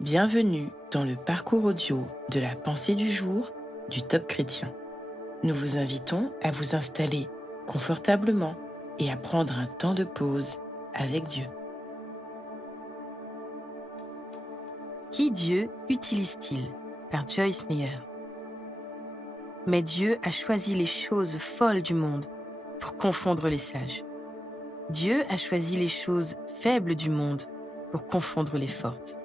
Bienvenue dans le parcours audio de la pensée du jour du Top Chrétien. Nous vous invitons à vous installer confortablement et à prendre un temps de pause avec Dieu. Qui Dieu utilise-t-il? Par Joyce Meyer. Mais Dieu a choisi les choses folles du monde pour confondre les sages. Dieu a choisi les choses faibles du monde pour confondre les fortes.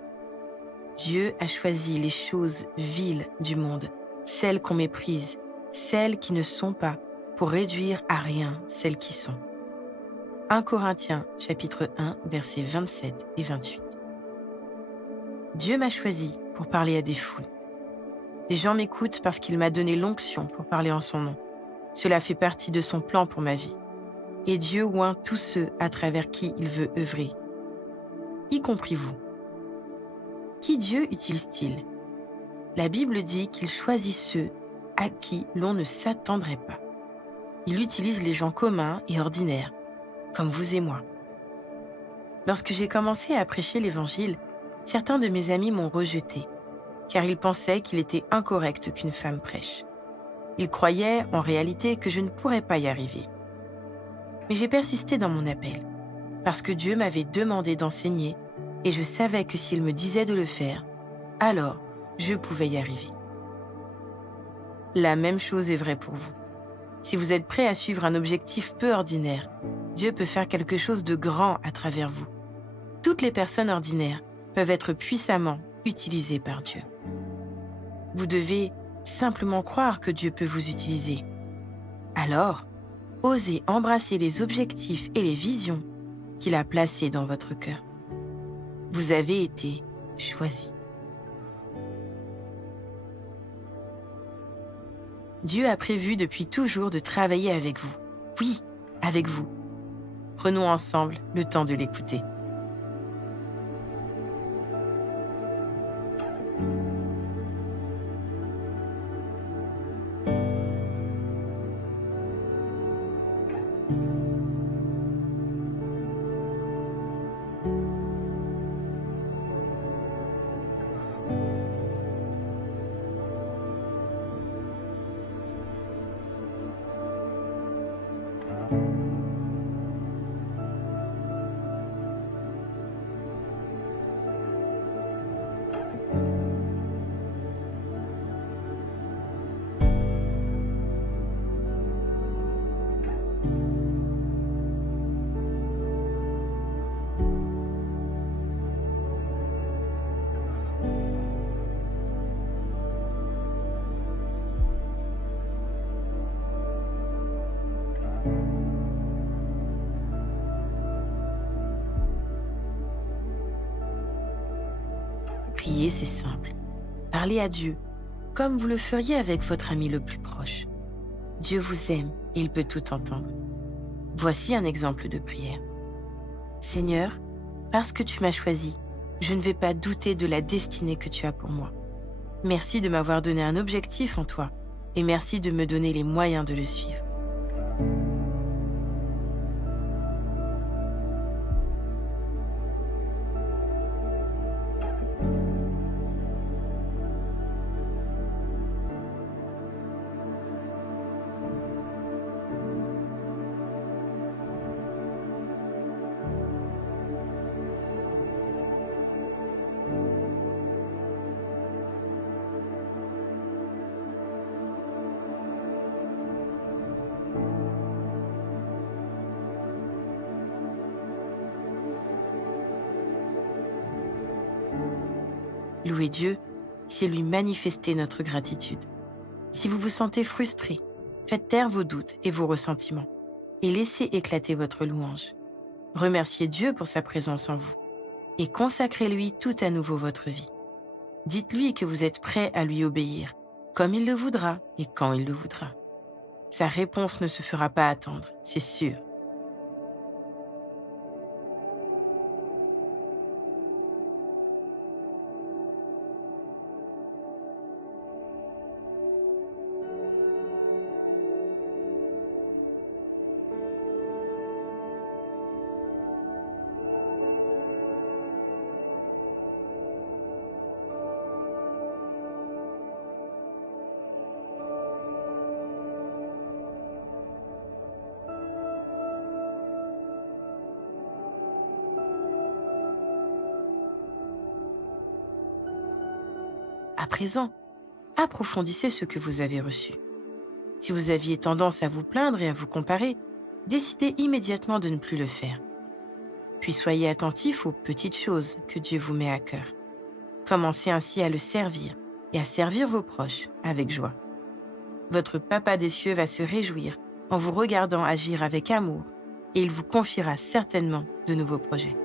Dieu a choisi les choses viles du monde, celles qu'on méprise, celles qui ne sont pas, pour réduire à rien celles qui sont. 1 Corinthiens, chapitre 1, versets 27 et 28. Dieu m'a choisi pour parler à des foules. Les gens m'écoutent parce qu'il m'a donné l'onction pour parler en son nom. Cela fait partie de son plan pour ma vie. Et Dieu oint tous ceux à travers qui il veut œuvrer, y compris vous. Qui Dieu utilise-t-il? La Bible dit qu'il choisit ceux à qui l'on ne s'attendrait pas. Il utilise les gens communs et ordinaires, comme vous et moi. Lorsque j'ai commencé à prêcher l'Évangile, certains de mes amis m'ont rejeté, car ils pensaient qu'il était incorrect qu'une femme prêche. Ils croyaient, en réalité, que je ne pourrais pas y arriver. Mais j'ai persisté dans mon appel, parce que Dieu m'avait demandé d'enseigner, et je savais que s'il me disait de le faire, alors je pouvais y arriver. La même chose est vraie pour vous. Si vous êtes prêt à suivre un objectif peu ordinaire, Dieu peut faire quelque chose de grand à travers vous. Toutes les personnes ordinaires peuvent être puissamment utilisées par Dieu. Vous devez simplement croire que Dieu peut vous utiliser. Alors, osez embrasser les objectifs et les visions qu'il a placés dans votre cœur. Vous avez été choisi. Dieu a prévu depuis toujours de travailler avec vous. Oui, avec vous. Prenons ensemble le temps de l'écouter. Prier, c'est simple. Parlez à Dieu, comme vous le feriez avec votre ami le plus proche. Dieu vous aime et il peut tout entendre. Voici un exemple de prière. Seigneur, parce que tu m'as choisi, je ne vais pas douter de la destinée que tu as pour moi. Merci de m'avoir donné un objectif en toi et merci de me donner les moyens de le suivre. Louez Dieu, c'est lui manifester notre gratitude. Si vous vous sentez frustré, faites taire vos doutes et vos ressentiments et laissez éclater votre louange. Remerciez Dieu pour sa présence en vous et consacrez-lui tout à nouveau votre vie. Dites-lui que vous êtes prêt à lui obéir, comme il le voudra et quand il le voudra. Sa réponse ne se fera pas attendre, c'est sûr. À présent, approfondissez ce que vous avez reçu. Si vous aviez tendance à vous plaindre et à vous comparer, décidez immédiatement de ne plus le faire. Puis soyez attentif aux petites choses que Dieu vous met à cœur. Commencez ainsi à le servir et à servir vos proches avec joie. Votre Papa des cieux va se réjouir en vous regardant agir avec amour et il vous confiera certainement de nouveaux projets.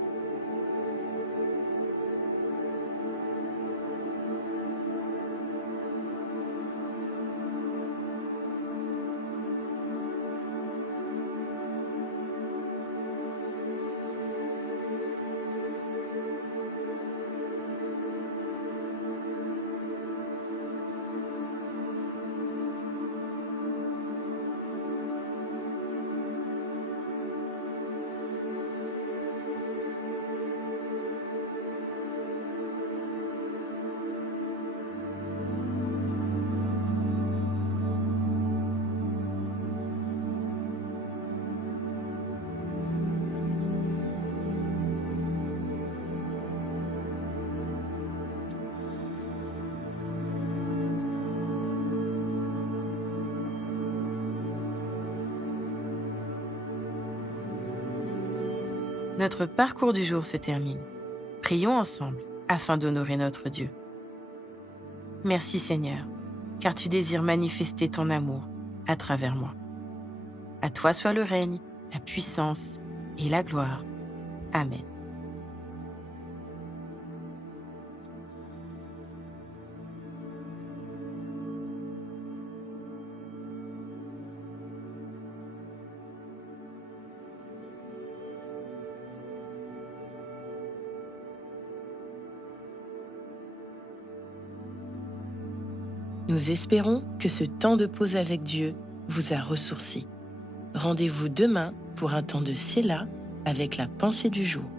Notre parcours du jour se termine. Prions ensemble afin d'honorer notre Dieu. Merci Seigneur, car tu désires manifester ton amour à travers moi. À toi soit le règne, la puissance et la gloire. Amen. Nous espérons que ce temps de pause avec Dieu vous a ressourci. Rendez-vous demain pour un temps de Séla avec la pensée du jour.